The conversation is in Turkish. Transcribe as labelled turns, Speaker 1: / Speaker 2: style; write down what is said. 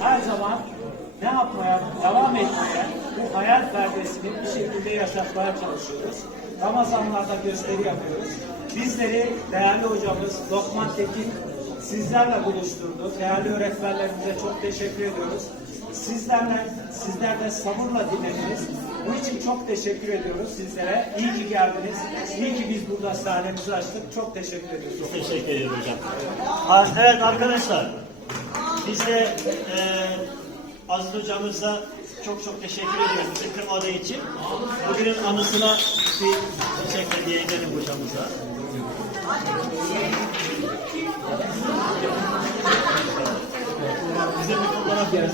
Speaker 1: her zaman ne yapmaya, devam etmeye, bu hayal perdesini bir şekilde yaşatmaya çalışıyoruz. Ramazanlarda gösteri yapıyoruz. Bizleri değerli hocamız Lokman Tekin sizlerle buluşturdu. Değerli öğretmenlerimize çok teşekkür ediyoruz. Sizlerle, sizler de sabırla dinlediniz. Bu için çok teşekkür ediyoruz sizlere. İyi ki geldiniz. İyi ki biz burada sahnemizi açtık. Çok teşekkür ediyoruz.
Speaker 2: Teşekkür ederim hocam. Evet arkadaşlar, biz de e, Aziz hocamıza çok çok teşekkür ediyoruz bizi kırmadığı için. Bugünün anısına bir çiçek hediye edelim hocamıza. Bize bir fotoğraf verin.